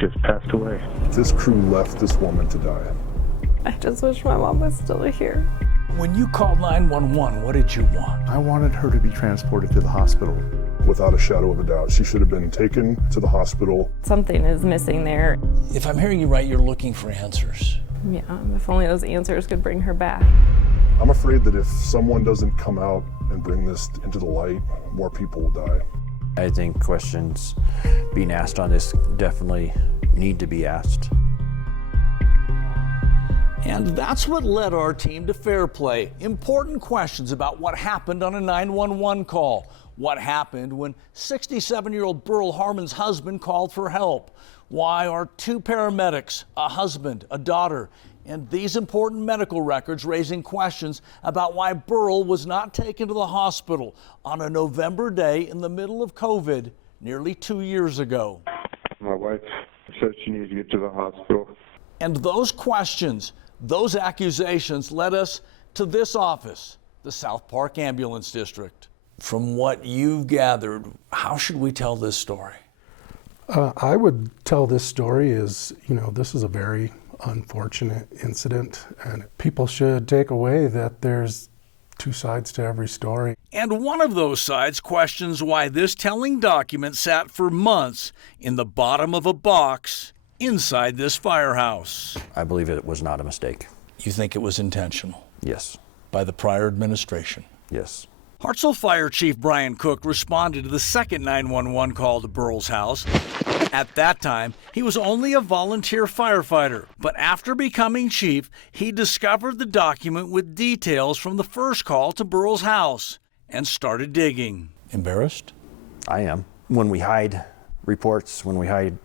just passed away. This crew left this woman to die. I just wish my mom was still here. When you called 911, what did you want? I wanted her to be transported to the hospital. Without a shadow of a doubt, she should have been taken to the hospital. Something is missing there. If I'm hearing you right, you're looking for answers. Yeah, if only those answers could bring her back. I'm afraid that if someone doesn't come out and bring this into the light, more people will die. I think questions being asked on this definitely need to be asked. And that's what led our team to Fair Play. Important questions about what happened on a 911 call. What happened when 67-year-old Burl Harmon's husband called for help? Why are two paramedics, a husband, a daughter, and these important medical records raising questions about why Burl was not taken to the hospital on a November day in the middle of COVID nearly 2 years ago? My wife said she needs to get to the hospital. And those questions, those accusations led us to this office, the South Park Ambulance District. From what you've gathered, how should we tell this story? I would tell this story as, this is a very unfortunate incident, and people should take away that there's two sides to every story. And one of those sides questions why this telling document sat for months in the bottom of a box inside this firehouse. I believe it was not a mistake. You think it was intentional? Yes. By the prior administration? Yes. Hartselle Fire Chief Brian Cook responded to the second 911 call to Burl's house. At that time, he was only a volunteer firefighter, but after becoming chief, he discovered the document with details from the first call to Burl's house and started digging. Embarrassed? I am. When we hide reports, when we hide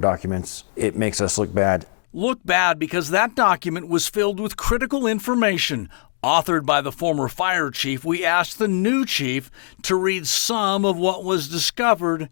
documents, it makes us look bad. Look bad because that document was filled with critical information. Authored by the former fire chief, we asked the new chief to read some of what was discovered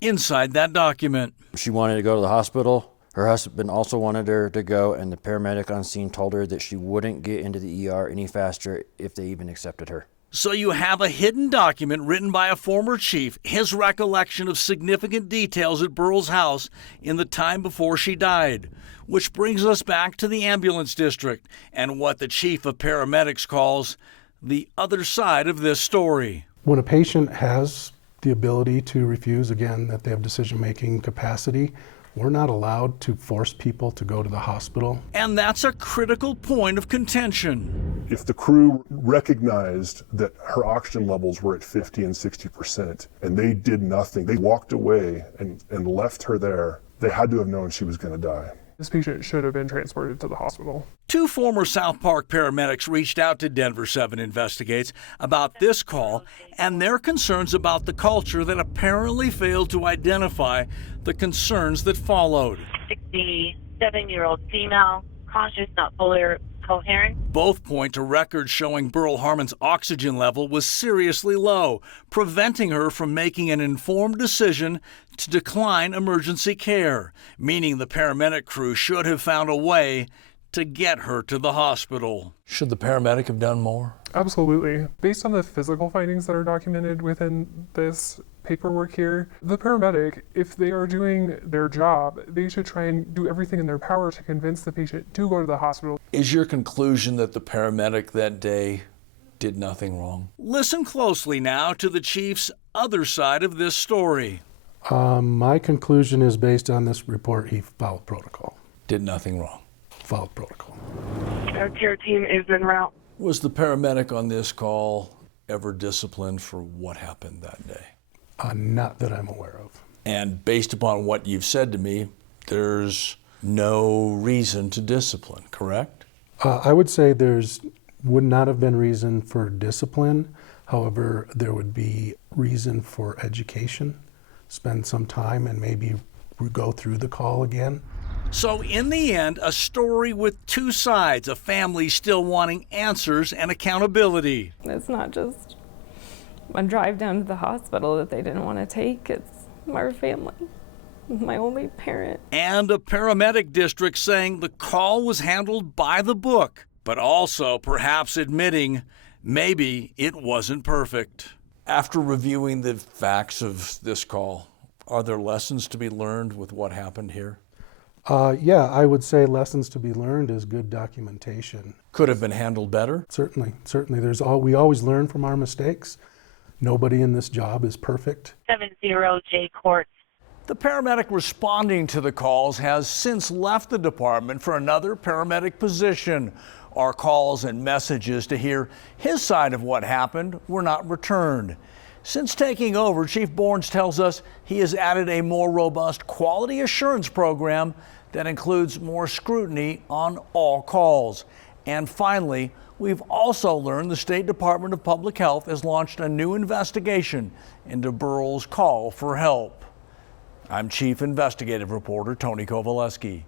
inside that document. She wanted to go to the hospital. Her husband also wanted her to go, and the paramedic on scene told her that she wouldn't get into the ER any faster if they even accepted her. So you have a hidden document written by a former chief, his recollection of significant details at Burl's house in the time before she died. Which brings us back to the ambulance district and what the chief of paramedics calls the other side of this story. When a patient has the ability to refuse, again, that they have decision-making capacity, we're not allowed to force people to go to the hospital. And that's a critical point of contention. If the crew recognized that her oxygen levels were at 50 and 60%, and they did nothing, they walked away and left her there, they had to have known she was going to die. This patient should have been transported to the hospital. Two former South Park paramedics reached out to Denver 7 Investigates about this call and their concerns about the culture that apparently failed to identify the concerns that followed. 67-year-old female, conscious, not fully coherent. Both point to records showing Burl Harmon's oxygen level was seriously low, preventing her from making an informed decision to decline emergency care, meaning the paramedic crew should have found a way to get her to the hospital. Should the paramedic have done more? Absolutely. Based on the physical findings that are documented within this paperwork here, the paramedic, if they are doing their job, they should try and do everything in their power to convince the patient to go to the hospital. Is your conclusion that the paramedic that day did nothing wrong? Listen closely now to the chief's other side of this story. My conclusion is based on this report, he followed protocol. Did nothing wrong. Followed protocol. Our care team is en route. Was the paramedic on this call ever disciplined for what happened that day? Not that I'm aware of. And based upon what you've said to me, there's no reason to discipline, correct? I would say would not have been reason for discipline. However, there would be reason for education. Spend some time and maybe go through the call again. So in the end, a story with two sides, a family still wanting answers and accountability. It's not just a drive down to the hospital that they didn't want to take. It's our family, my only parent. And a paramedic district saying the call was handled by the book, but also perhaps admitting maybe it wasn't perfect. After reviewing the facts of this call, Are there lessons to be learned with what happened here? Yeah, I would say lessons to be learned is good documentation. Could have been handled better? Certainly. We always learn from our mistakes. Nobody in this job is perfect. 70J Court. The paramedic responding to the calls has since left the department for another paramedic position. Our calls and messages to hear his side of what happened were not returned. Since taking over, Chief Borns tells us he has added a more robust quality assurance program that includes more scrutiny on all calls. And finally, we've also learned the State Department of Public Health has launched a new investigation into Burrell's call for help. I'm Chief Investigative Reporter Tony Kovaleski.